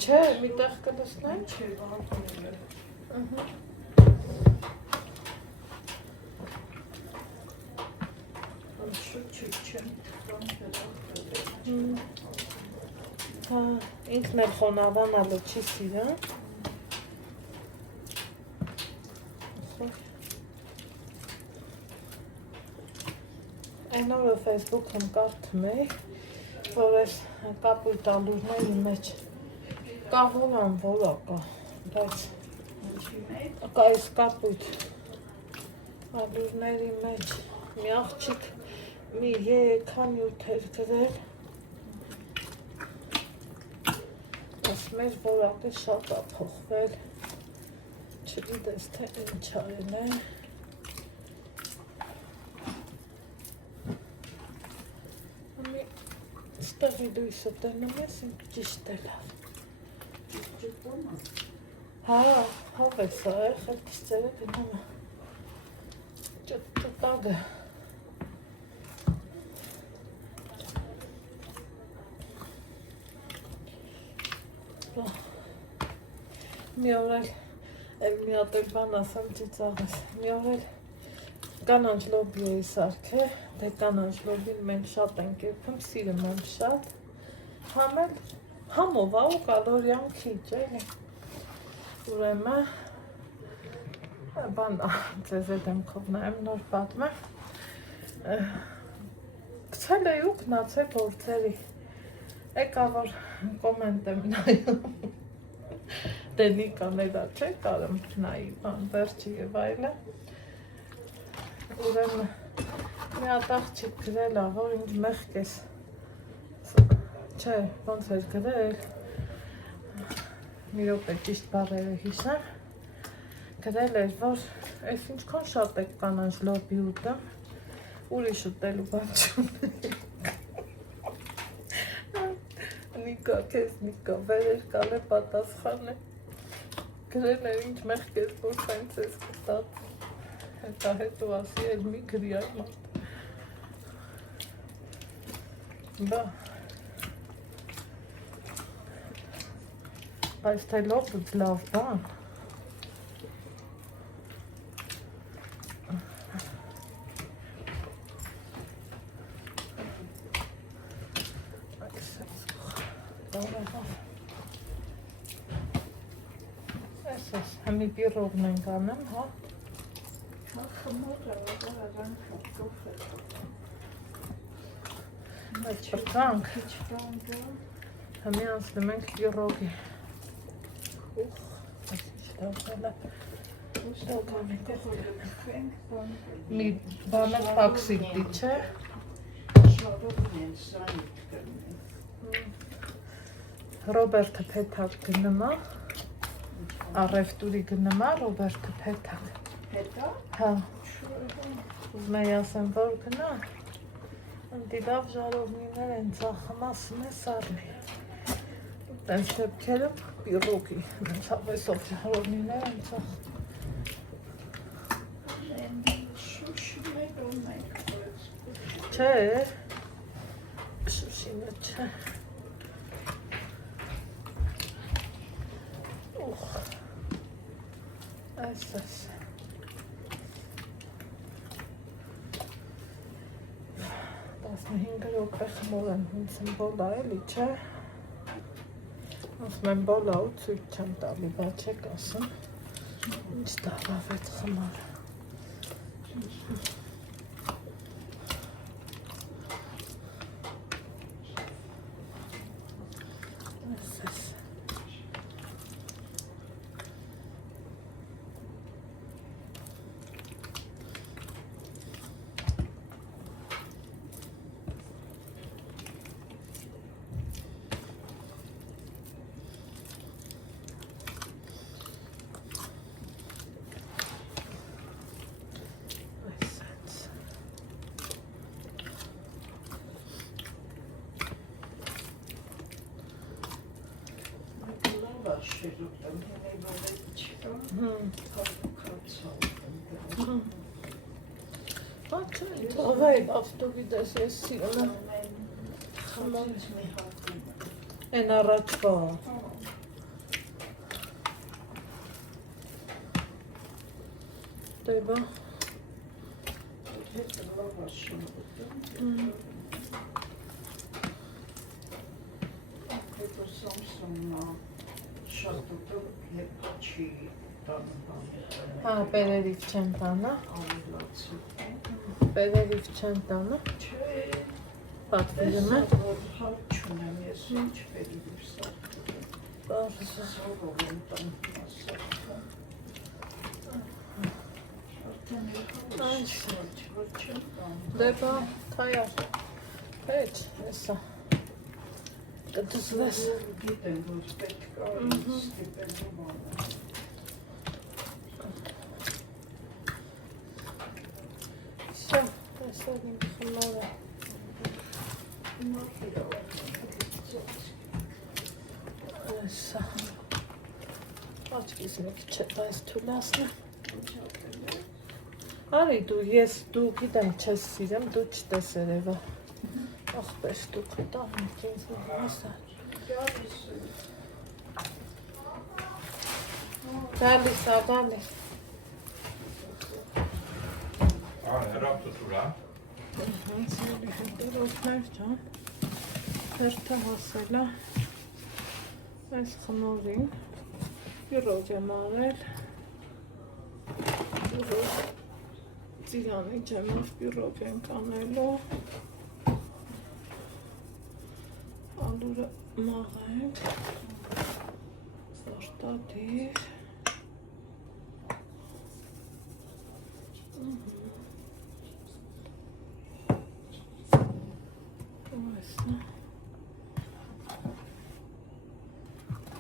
Չէ, մի տեղ կլսնենք։ Ինքն էլ խոնավանալը չի սիրը։ Այն օրը Facebook-ում կարդում էի, որ ես կապույտ ալուրների մեջ կաղորան որա կա, բայց կա ես կապույտ ալուրների մեջ մի աղջիկ մի 3-7 էր գրել, ես մեր որակը շատ ա փոխվել, չգիտես թե ինչ արել է, ստեղի դույսը տենում ես ինք ճիշտ է լավ։ Հա, հավես է, խելքիս ծերը գնում է, ճտագը։ Մի օր էլ մի հատ էլ բան ասեմ ծիծաղես, մի օր էլ կանանչ լոբի էի սարքել, դե կանանչ լոբին մենք շատ ենք երբում, սիրում եմ շատ, համով ա ու կալորիան քիչ էլի, Ուրեմն բան ձեզ դեմքով նայեմ նոր պատմեմ գցել էի ու գնացել գործերի եկա որ կոմենտ եմ նայում դե Նիկաներա չէ կարեմ նայի բան վերջի եւ այլը ուրեմն մի հատ աղջիկ գրել ա որ ինձ մեղք ես չէ ոնց էր գրել մի րոպե ճիշտ բառերը հիշեմ գրել էր, որ այս ինչքան շատ եք կանանց լոբի ուտեմ, ուրիշ ուտելու բան չունենք։ Նիկա, քեզ Նիկա, վերեր կալե պատասխան է։ Գրել էր ինչ մեղք ես, որ սենց ես կտած։ Հետա հետո ասի էլ մի գրի այ մարդ։ Բա։ Բայց թե լոբուց լավ բան։ Համի պիրողն ենք անեմ, հա։ Բայց պրտանք, համի անցնում ենք պիրողի։ Ուխ, այս ինչ դավնել է։ Մի բանը պաքսիլտի չէ։ Ռոբերտը պետակ գնմա, առևտուրի գնմա, Ռոբերտը պետակ։ Հետա? Հա։ Մեի ասեմ, որ գնա, ընդի լավ ժարովնիներ են ծախում, ասում է սարնի։ Տենց դեպքերում պիրոգի, նենց հավեսով ժարովնիներ են ծախում։ Չէ, շուշինը չէ։ Այս։ 15 րոպե խմոր եմ հունցում բոլա էլի, չէ։ Ասում եմ բոլա ու ցույց չեմ տալի, բա չեք ասում։ Ինչ դավավեց խմոր։ Թողայ ավտովիդես ես սիրում եմ են առաջվա դեպա Հա, պերերիվ չեն տանա Պերերիվ չեն տանա Պատվիրում է Հարկ չունեմ ես ինչ պերերիվ սարդում Դեպա, թայար Պեչ, եսա Կտուսվես Գիտեմ, որ պետք է ստիպելու մանա Շա, այսօր իմ խմորը Եսա Աչկիս մեկ չէ, բայց թուլասնը Արի դու գիտեմ չես սիրեմ, դու չտեսեր եվա Ախպեր դուք տահնիք ինձ հեսա Գալիս, ադալիս Հերապտուր հա Դիրոքներ ջան Հերթը հասել է Այս խմորին Պիրոջ եմ արել, ծիրանի ջեմով պիրոջ ենք անելու, ալուրը մաղենք, սարտադիր,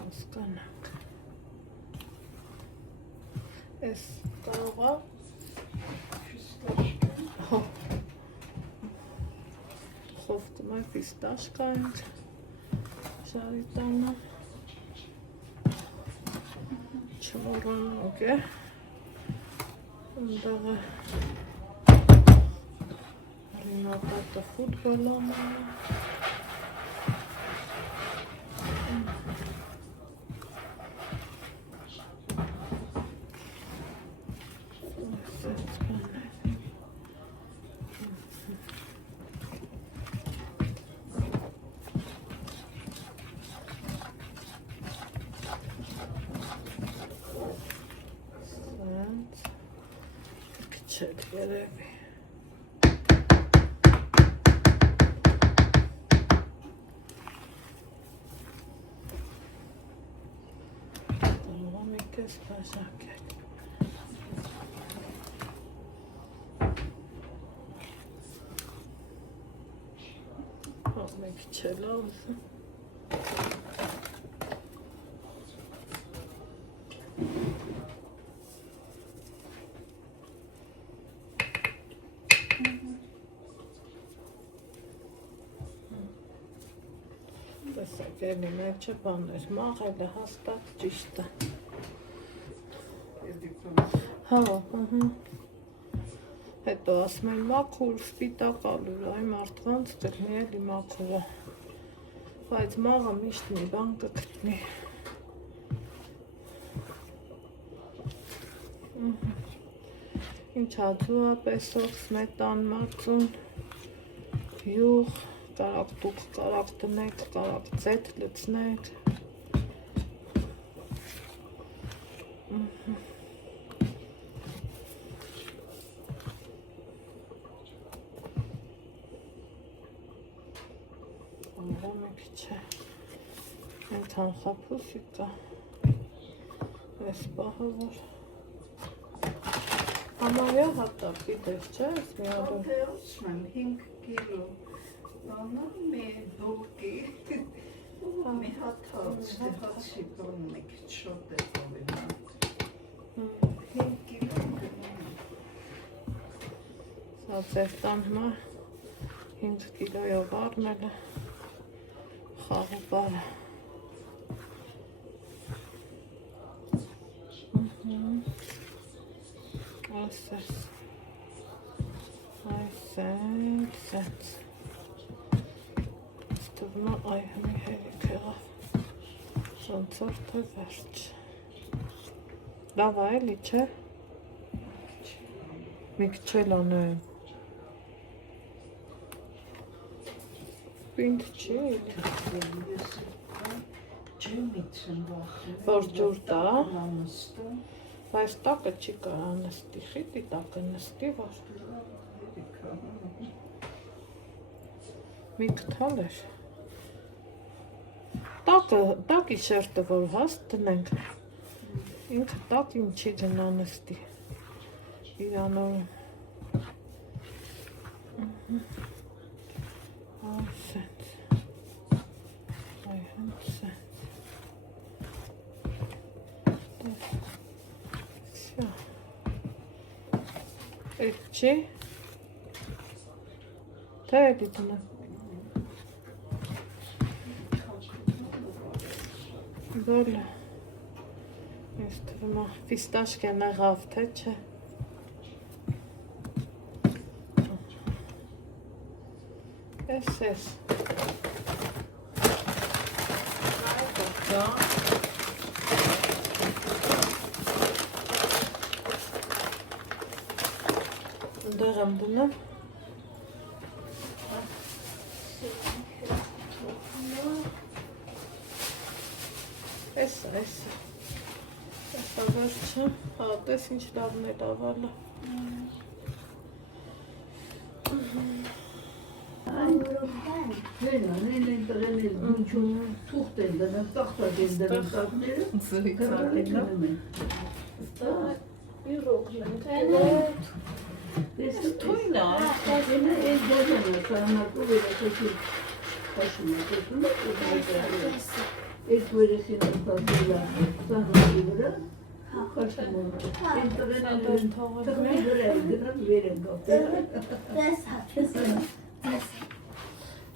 հասկանանք, ես կարողա խովտում է ֆիստաշկա ենք, շարիտանը, չորոնոք է, ընդեղ է ռինատատը ֆուտբոլոն է, Չեք երևի Տալով մի կես բաժակեք Մեկ չել ալսը Տեսակ էլի մեկ չէ բաներ, մաղելը հաստատ ճիշտ է Հա, հետո ասում են մաքուր, սպիտակ ալուր, այ մարդկանց կգնի էլի մաքուրը Բայց մաղը միշտ մի բան կգտնի Ինչ հաձու է պեսով, սմետան, մածուն, յուղ Կարակ դուք կարակ տնեք, կարակ ձետ լծնեք Անգա մեկ չէ Ենթան խապուսի կա Ես պահը որ Համարյա հատակ գիտես չէ ես մի ադոր Հատեոսում եմ 5 կիլո Բանան մի դուկի մի հատած հացի բան մեկ շոտ է բովենան 5 կիլո գնում Սա ձեր տան հիմա 5 կիլոյով առնել է խաղուբարը Այսես Այսենց Ստվնա այ հմի հերիք եղավ Ոնցոր թե վերջ Լավ այլի չէ Միք չել անեն Պինդ չի Ջեմից եմ վախում Որ ջուր տա Նամստում Բայց տակը չի կարա նստի խիտի տակը նստի որ Մի կթալ էր Տակի շերտը որ հաստ տնենք Ինքը տակ ինչի գնա նստի Իրանորում Այսենց Այ հնցենց Այդ չի Թե էլի տնը Բոլը Ես թվում է ֆիստաշկ է նեղավ թե չէ Ես Դեղ եմ դնում Էս Սա հա, տես ինչ լավն է լավալը։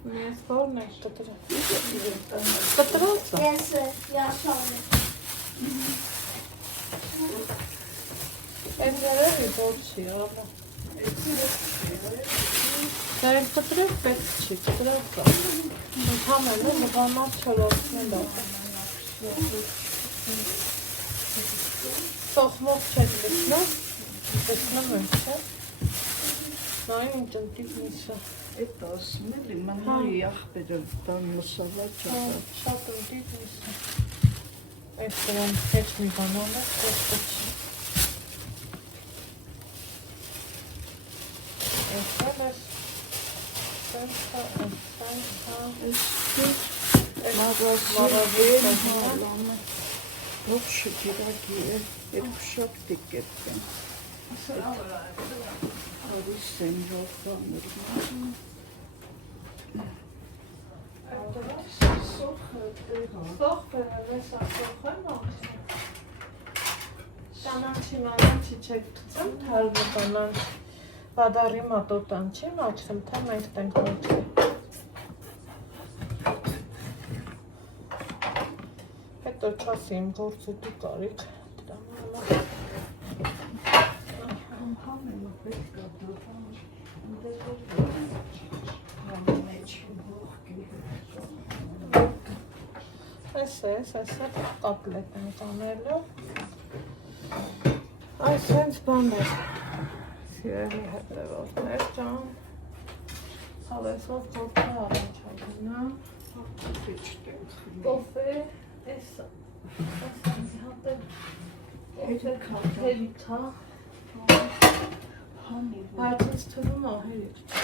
Ես բորն է կտրած։ Կտրած է։ Ես yaşam. Էնգարը բոր չի, ալա։ Դա էլ կտրած պետք չի, կտրած է։ Ընդհանրեն է մղամար չորոցնել է։ Սոխմող չեք լսնով, լսնում եմ, չէ։ Նայն ինչ ընտիվ միսը։ Это осмели, мама и ախպերը տան մսավա չակա։ Շատ ընտիվ միսը։ Այս դրան հեչ մի բանան է, կոստը չի։ Այսան ես, սենքա, Մագազին հալանը, ով շկիրակի է, երբ շատ տիկետ են։ Հարիս են ժողկաներ մազում։ Սոխ բերել ես ասոխ եմ աղջին։ Կանանչի մանանչի չեք թծեմ, թարվը կանանչ վադարի մատոտան չի մաչրում, թե մենք տենք մոչի։ Հետո չասի իմ գործը դու կարիք դրամ հալա։ Համենը պետք է դրան, մեջ հողկի։ Այս է կապլետ են կանելու։ Այս հենց բան էր։ Սիրելի հետևորդներ ջան։ Հավեսով կոֆե առաջագնա։ Կոֆե, էսա։ Ասանցի հատել։ Հերիքա։ Բայց ինձ թվում է հերիք չի։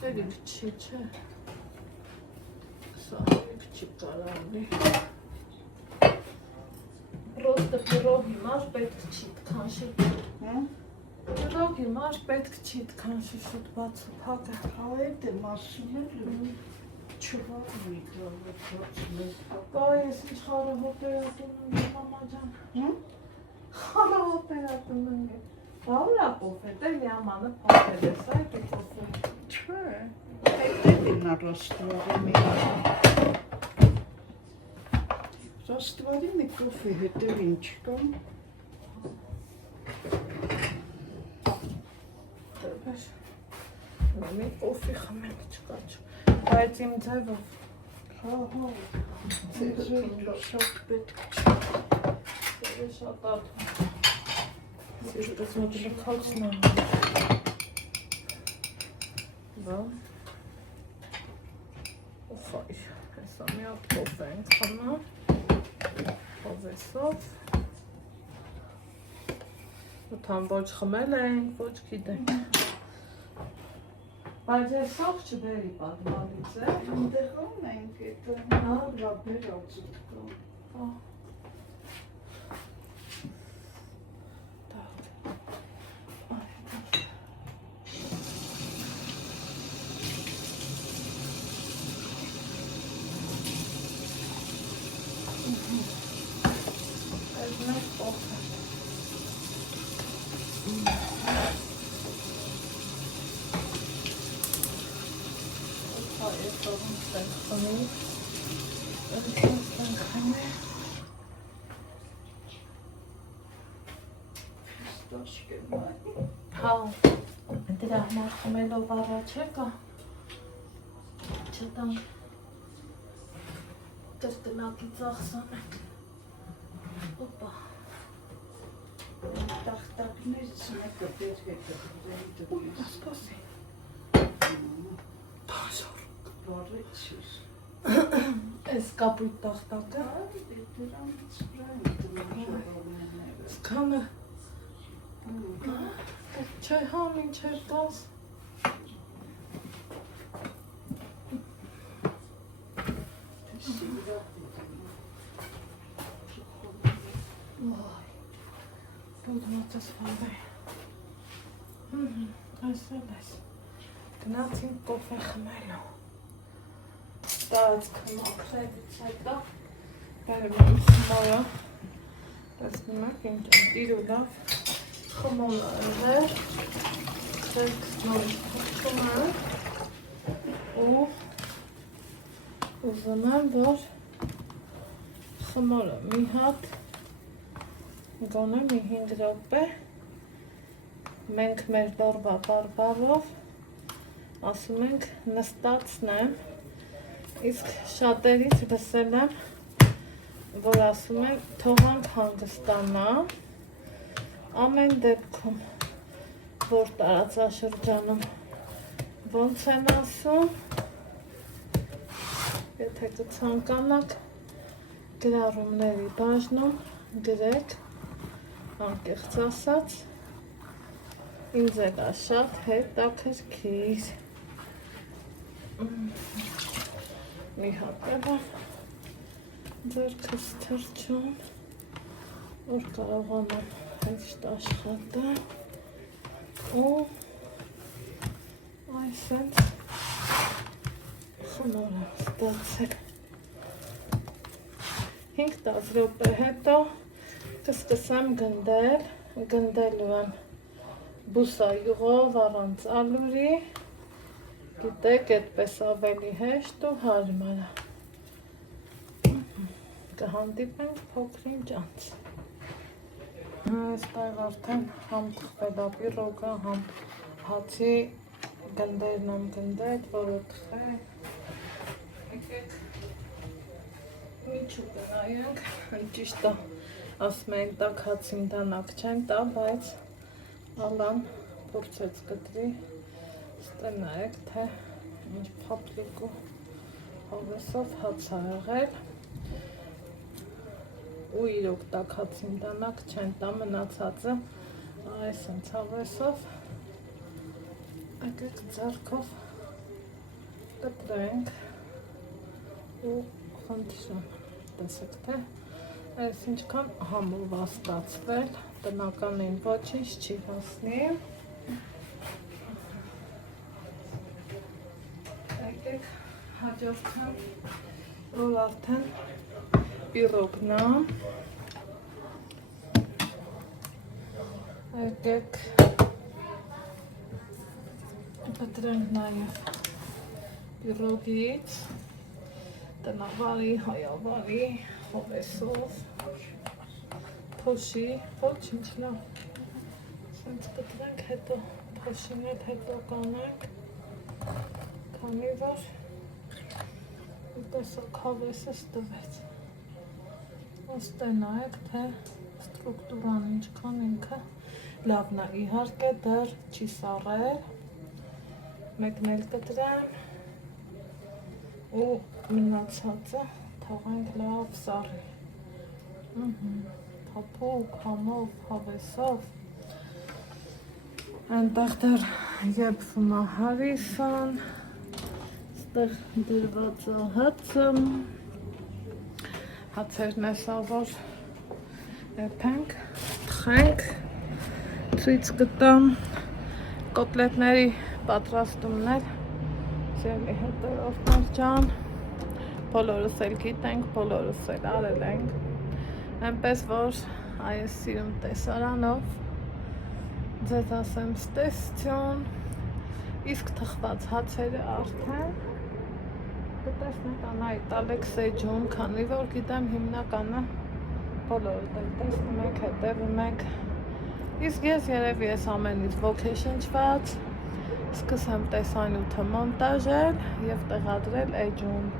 Հերիք չի, չէ։ Սա հերիք չի կարանլի։ Պրոստը պիրոգի մար պետք չի տքանշի։ Պիրոգի մար պետք չի տքանշի շուտ բացը պակը։ Այդ եմ ասում էլ չվարմի դրավացնել։ Բա ես ինչ խարը հոպերատում եմ մամա ջան։ Խարը հոպերատում եմ։ Բավրա կոֆե, դե լիամանը պապել ես, այդ է կոֆե։ Չէ, այդ են առաստվարի մի։ Ռաստվարի մի կոֆե հետև ինչ կան։ Դրբեր, մի կոֆի խմենք չկա չու։ Բայց իմ ձևով։ Հա, ձեզը շատ պետք չի։ Ձևը շատ ատում։ Սիրտս մի լքացն եմ։ Բա։ Ոխայ, հեսա մի հատ կոֆե ենք խմա։ Հովեսով։ Ութան ոչ խմել ենք, ոչ գիտենք։ Բայց ես սող չբերի պատմալից է։ Ընդեղան ենք էտ լաբեր ածուտ կա։ Այս մեկ կոֆե։ Հա, դրա համար խմելով առաջ եկա, չտանք տրտնակի ծախսանենք, ոպա, Տախտակներից մեկը պետք է կրդերի դրից։ ասպասի, բազոր, Բարեցիս։ Այս կապույտ տախտակը։ Սկանը։ Չէ, հա, մինչև 10։ Բուդմոտս վարվե։ Այսել ես։ Գնացին կոֆե խմելու։ Տարածքը մաքրելուց հետո բերում եմ խմորը։ Տեսնում եք ինչ տիրու լավ խմորը էր։ Ձերքս նորից փոխում եմ ու ուզում եմ, որ խմորը մի հատ գոնե մի 5 րոպե մենք մեր դորբա բարբարով ասում ենք նստացնեմ, իսկ շատերից լսել եմ, որ ասում են թողանք հանգստանա, ամեն դեպքում, որ տարածաշրջանում ոնց են ասում, եթե կցանկանաք գրառումների բաժնում գրեք, անկեղծ ասած, ինձ եղա շատ հետաքրքիր։ Մի հատ եմ ձեռքս թրջում, որ կարողանամ հեշտ աշխատել ու այսենց խմոր եմ ստացել։ 5-10 րոպե հետո կսկսեմ գնդել, գնդելու եմ բուսայուղով առանց ալուրի, գիտեք, այդպես ավելի հեշտ ու հարմար է։ Կհանդիպենք փոքրինչ անց։ Այստեղ արդեն համ թխվել է պիրոգը, համ հացի գնդերն եմ գնդել, որը թխել։ Եկեք միջու կնայենք, ճիշտ է, ասում են տաք հացին դանակ չեն տա, բայց ալան փորձեց կտրի, ստե նայեք, թե ինչ փափլիկ ու հավեսով հաց ա եղել ու իրոք տաք հացին դանակ չեն տա, մնացածը այսենց հավեսով եկեք ձեռքով կտրենք ու խնդրում, տեսեք թե այս ինչքան համով է ստացվել, տնականին ոչինչ չի հասնի։ Եկեք հաջորդան, որ արդեն պիրոգն է։ Եկեք կտրենք նաև պիրոգից, տնավարի, հայավարի, հավեսով, փոշի, ոչինչ լավ, սենց կտրենք, հետո փոշին հետ հետո կանենք, քանի որ տեսակ հավեսս տվեց, ոստե նայեք, թե ստրուկտուրան ինչքան ինքը լավն է, իհարկե դեռ չի սառել, մեկն էլ կտրեմ ու մնացածը թողենք լավ սառի, թափուկ, համով, հավեսով, այնտեղ դեռ եփվում է հարիսան, ստեղ դրված է հացը, հացերն էսա, որ եփենք, թխենք, ցույց կտամ կոտլետների պատրաստումներ, սիրելի հետևորդներ ջան, բոլորս էլ գիտենք, բոլորս էլ արել ենք, այնպես որ այս սիրում տեսարանով ձեզ ասեմ ստեսություն, իսկ թխված հացերը արդեն կտեսնեք անայտ Ալեքս էջում, քանի որ գիտեմ հիմնականը բոլորդ էլ տեսնում եք, հետևում եք, իսկ ես երևի ես ամենից ոգեշնչված սկսեմ տեսանյութը մոնտաժել և տեղադրել էջում,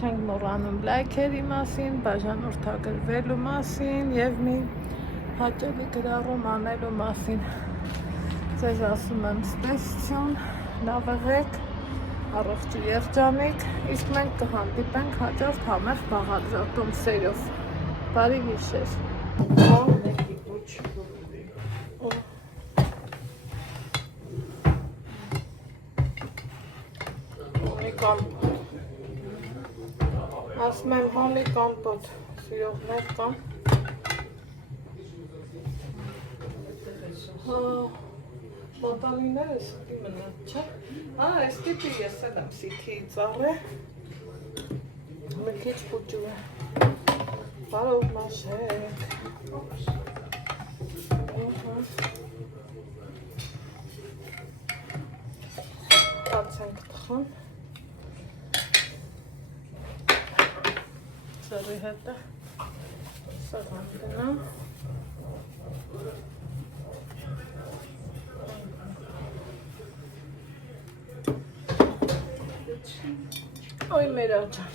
չենք մոռանում լայքերի մասին, բաժանորդագրվելու մասին և մի հաճելի գրառում անելու մասին, ձեզ ասում եմ ստեսություն, լավ եղեք, Առողջի երջանիկ, իսկ մենք կհանդիպենք հաջորդ համեղ բաղադրատում սերով։ Բարի գիշեր։ Ասում եմ հոլի կամպոտ սիրողներ կան։ Մոտանիները սպի մնաց, չէ՞։ Այս տիպի ես էլ եմ սիթի ծառը։ Մի քիչ պուճու է։ Բարով մաշեք։ Հաց ենք տխում։ Սրի հետ է, սաղան գնամ, ոյ մեր աջան,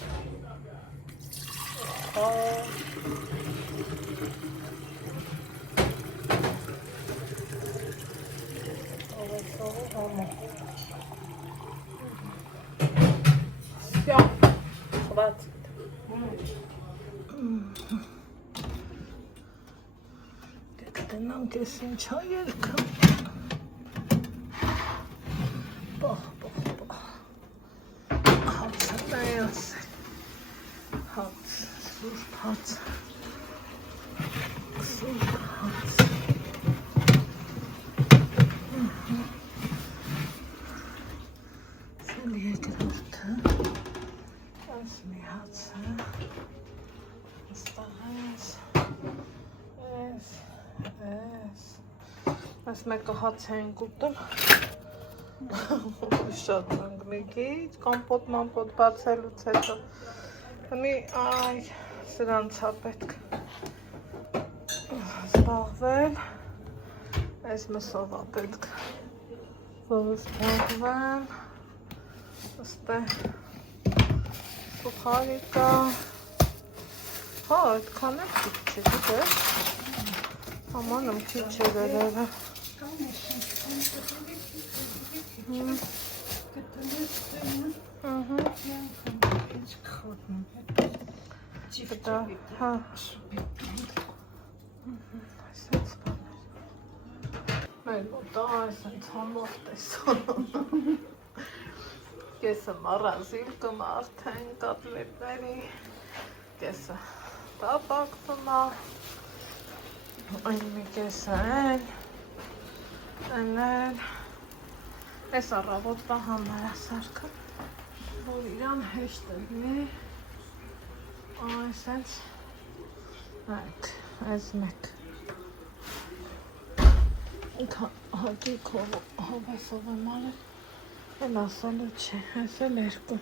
Всё, хватит. Դենամ կես ինչ հա ելքը բախ հացը դա է ասել հաց, սուրբ հաց սել երկրորդը այս մի հացը ստաղես Այս մեկը հաց ենք ուտում, շատ ենք մի քիչ, կամպոտ բացելուց հետո, մի այ սրանց է պետք զբաղվել, այս մսով է պետք, որ զբաղվեմ, ըստե սուխարի կա, հա, այդքան է քիչ չի, դες, Amanım çiçeğlere. Կեսը մառազիլկը արդեն կատլետների, կեսը տապակվում է, այն մի կեսը են, այս առավոտվա համար է սարքը, որ իրան հեշտ է լինի, այս ենք, այս մեկ, հատիկ հովեսով եմ արել, են ասալու չի, այս էլ երկու,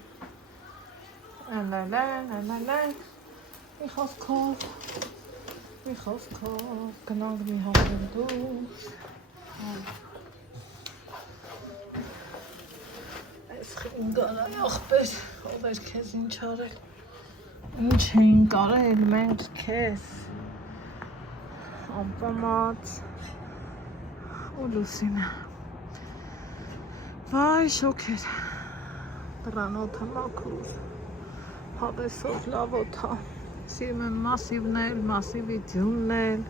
մի խոսքով, գնանք մի հատեն դուշ, այս խինգարայ աղբեր, ով էր կեզ ինչ արել, ինչ էինք արել մենք կեզ, ամպամած, ու լուսինը, վայ շոքեր, դրանոթը մաքուր, հավեսով լավոթա, Սիրում եմ մասիվի ձյուննել,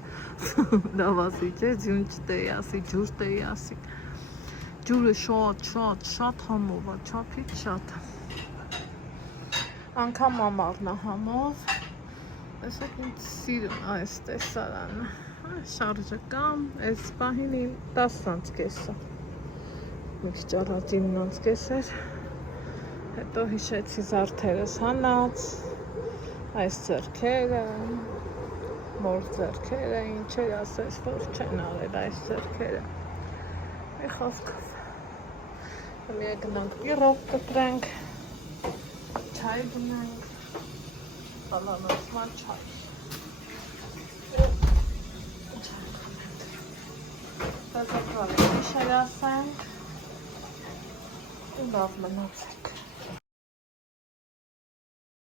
լավ ասի չէ, ձյուն չտեի ասի, ջուր տեի ասի, ջուրը շատ համով է, չափից շատ, անգամ ամառն է համով, ես հետ ինձ սիրում այս տեսարանը, շարժը կամ, այս պահին 10-ից կեսը, մի քիչ առաջ 9-ից կես էր, հետո հիշեցի զարդերս հանած, Այս ձեռքերը, մոր ձեռքերը, ինչեր ասես, որ չեն արել այս ձեռքերը, մի խոսքով, մի գնանք պիրով կտրենք, չայ գնանք, սալանացման չայ, Դեզակրավի միշեր ասենք, ու լավ մնացեք։